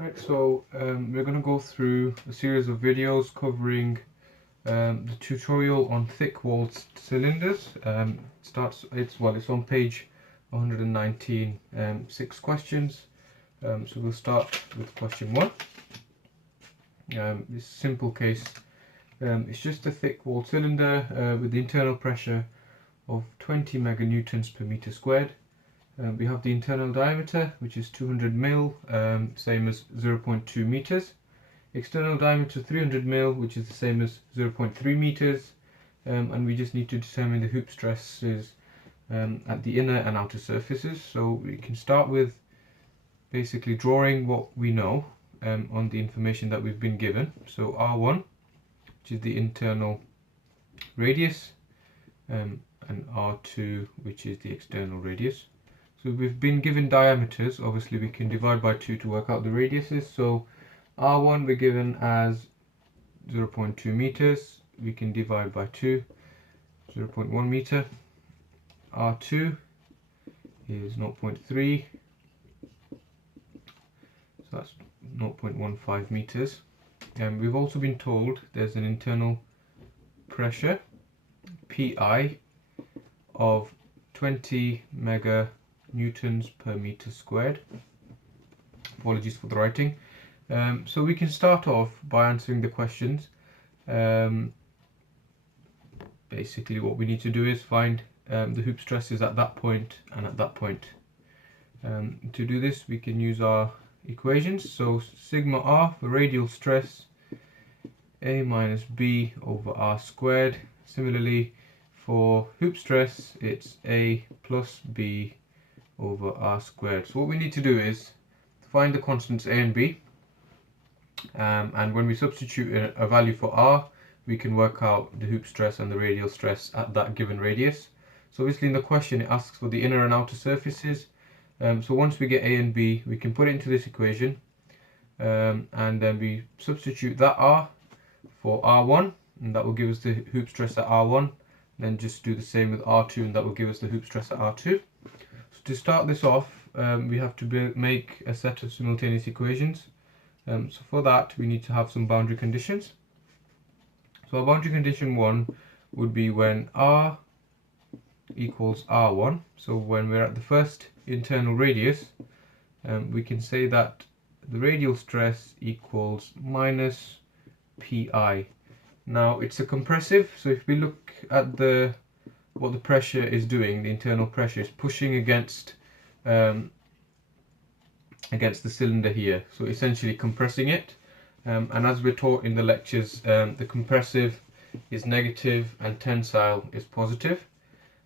Right, so we're going to go through a series of videos covering the tutorial on thick-walled cylinders. It's on page 119, 6 questions. So we'll start with question 1. This simple case, it's just a thick-walled cylinder with the internal pressure of 20 meganewtons per meter squared. We have the internal diameter, which is 200 mil, same as 0.2 meters. External diameter 300 mil, which is the same as 0.3 meters. And we just need to determine the hoop stresses at the inner and outer surfaces. So we can start with basically drawing what we know on the information that we've been given. So R1, which is the internal radius, and R2, which is the external radius. So we've been given diameters. Obviously we can divide by 2 to work out the radiuses. So R1 we're given as 0.2 meters. We can divide by 2, 0.1 meter. R2 is 0.3. So that's 0.15 meters. And we've also been told there's an internal pressure, PI, of 20 meganewtons per meter squared. Apologies for the writing. So we can start off by answering the questions. Basically what we need to do is find the hoop stresses at that point and at that point. To do this we can use our equations. So sigma r for radial stress, A minus B over R squared. Similarly for hoop stress it's A plus B over R squared. So what we need to do is find the constants A and B, and when we substitute a value for R we can work out the hoop stress and the radial stress at that given radius. So obviously in the question it asks for the inner and outer surfaces. So once we get A and B we can put it into this equation, and then we substitute that R for R1 and that will give us the hoop stress at R1. Then just do the same with R2 and that will give us the hoop stress at R2. So to start this off we have to make a set of simultaneous equations. So for that we need to have some boundary conditions. So our boundary condition 1 would be when R equals R1. So when we're at the first internal radius, we can say that the radial stress equals minus PI. Now it's a compressive, so if we look at what the pressure is doing, the internal pressure is pushing against the cylinder here, so essentially compressing it. And as we're taught in the lectures, the compressive is negative and tensile is positive.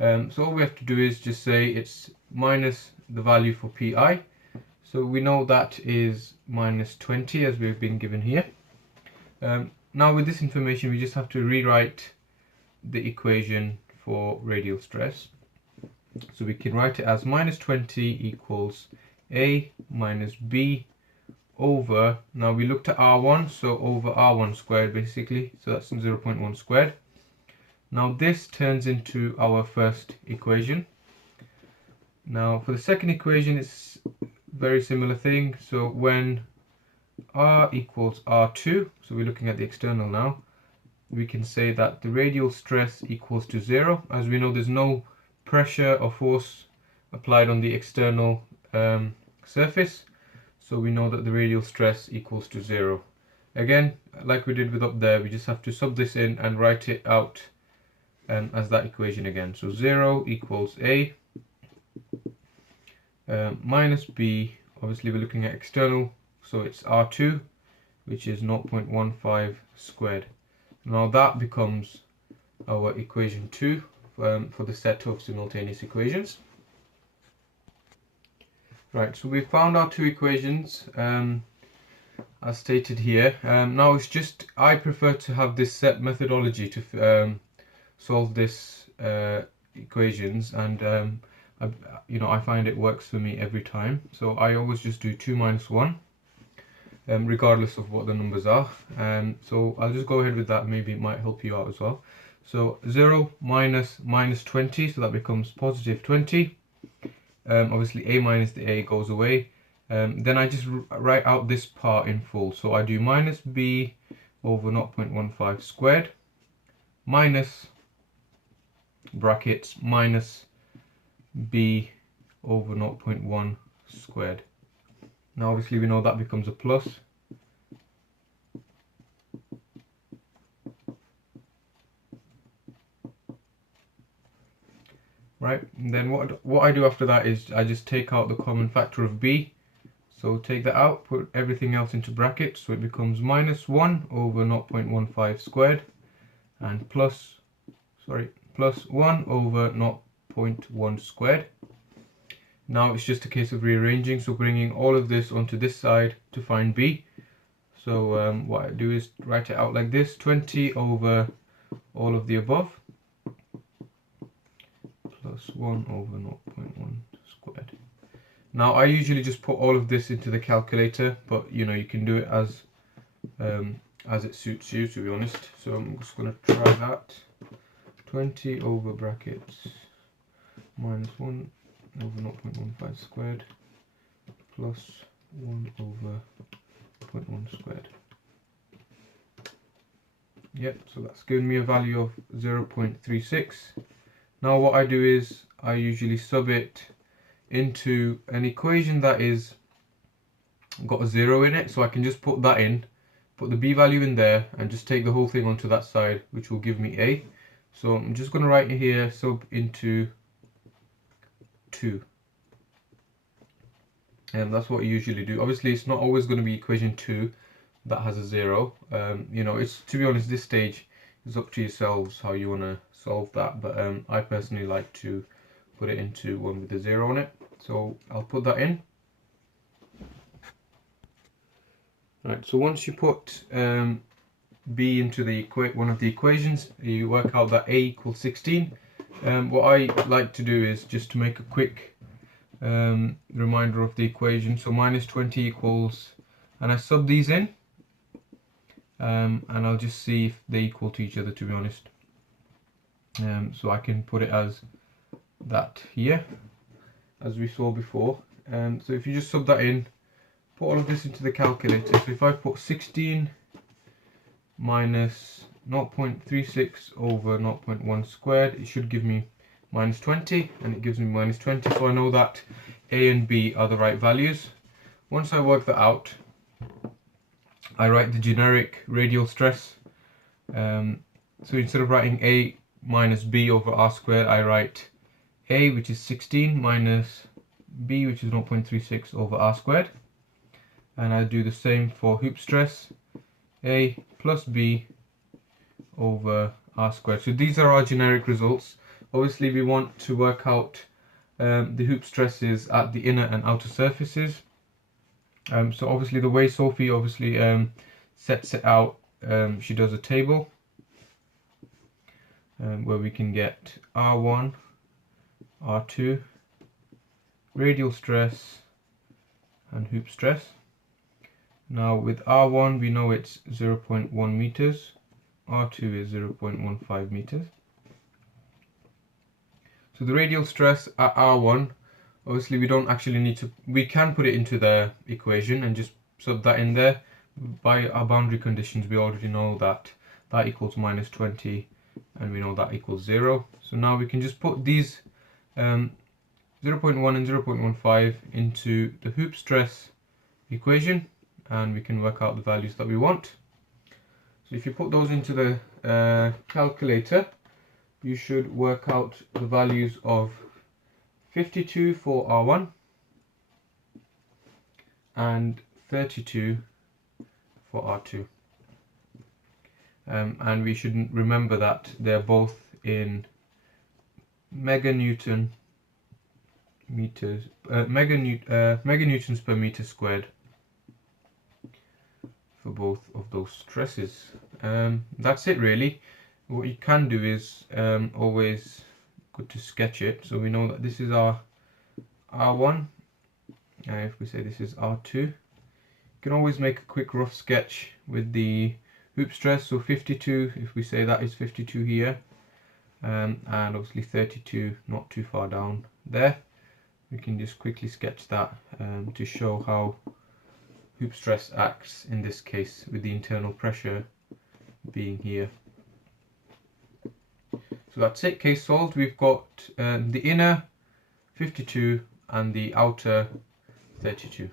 So all we have to do is just say it's minus the value for PI. So we know that is minus 20 as we've been given here. Now with this information we just have to rewrite the equation for radial stress. So we can write it as minus 20 equals A minus B over, now we looked at R1, so over R1 squared basically, so that's 0.1 squared. Now this turns into our first equation. Now for the second equation it's very similar thing. So when R equals R2, so we're looking at the external now, we can say that the radial stress equals to 0. As we know there's no pressure or force applied on the external surface, so we know that the radial stress equals to 0. Again, like we did with up there, we just have to sub this in and write it out as that equation again. So 0 equals A minus B, obviously we're looking at external, so it's R2, which is 0.15 squared. Now that becomes our equation 2 for the set of simultaneous equations. Right, so we found our two equations as stated here. Now it's just, I prefer to have this set methodology to solve this equations, and I find it works for me every time. So I always just do 2 minus 1, regardless of what the numbers are. So I'll just go ahead with that, maybe it might help you out as well. So 0 minus minus 20, so that becomes positive 20. Obviously a minus the a goes away, then I just write out this part in full. So I do minus b over 0.15 squared minus brackets minus b over 0.1 squared. Now obviously we know that becomes a plus. Right, and then what I do after that is I just take out the common factor of b. So take that out, put everything else into brackets, so it becomes minus 1 over 0.15 squared and plus 1 over 0.1 squared. Now it's just a case of rearranging, so bringing all of this onto this side to find b. So what I do is write it out like this: 20 over all of the above plus 1 over 0.1 squared. Now I usually just put all of this into the calculator, but you know, you can do it as it suits you, to be honest. So I'm just going to try that. 20 over brackets minus 1 over 0.15 squared plus 1 over 0.1 squared. Yep, so that's given me a value of 0.36. Now what I do is I usually sub it into an equation that is got a 0 in it, so I can just put that in, put the b value in there, and just take the whole thing onto that side, which will give me a. So I'm just going to write here sub into 2. And that's what I usually do. Obviously it's not always going to be equation 2 that has a 0. You know, it's, to be honest, this stage is up to yourselves how you want to solve that, but I personally like to put it into one with a 0 on it. So I'll put that in. Right, so once you put b into the one of the equations, you work out that a equals 16. What I like to do is just to make a quick reminder of the equation. So minus 20 equals, and I sub these in, and I'll just see if they equal to each other, to be honest. So I can put it as that here, as we saw before. So if you just sub that in, put all of this into the calculator. So if I put 16 minus 0.36 over 0.1 squared, it should give me minus 20, and it gives me minus 20, so I know that a and b are the right values. Once I work that out, I write the generic radial stress. So instead of writing a minus b over r squared, I write a, which is 16, minus b, which is 0.36 over r squared. And I do the same for hoop stress, a plus b over r squared. So these are our generic results. Obviously we want to work out the hoop stresses at the inner and outer surfaces. So obviously the way Sophie sets it out, she does a table where we can get R1, R2, radial stress and hoop stress. Now with R1 we know it's 0.1 meters, R2 is 0.15 meters. So the radial stress at R1, obviously we don't actually need to, we can put it into the equation and just sub that in there. By our boundary conditions we already know that that equals minus 20 and we know that equals 0. So now we can just put these 0.1 and 0.15 into the hoop stress equation, and we can work out the values that we want. So if you put those into the calculator, you should work out the values of 52 for R1 and 32 for R2. And we should remember that they're both in meganewtons per meter squared for both of those stresses. That's it really. What you can do is always good to sketch it. So we know that this is our R1, if we say this is R2, you can always make a quick rough sketch with the hoop stress. So 52, if we say that is 52 here, and obviously 32 not too far down there. we can just quickly sketch that to show how hoop stress acts in this case with the internal pressure being here. So that's it, case solved. We've got the inner 52 and the outer 32.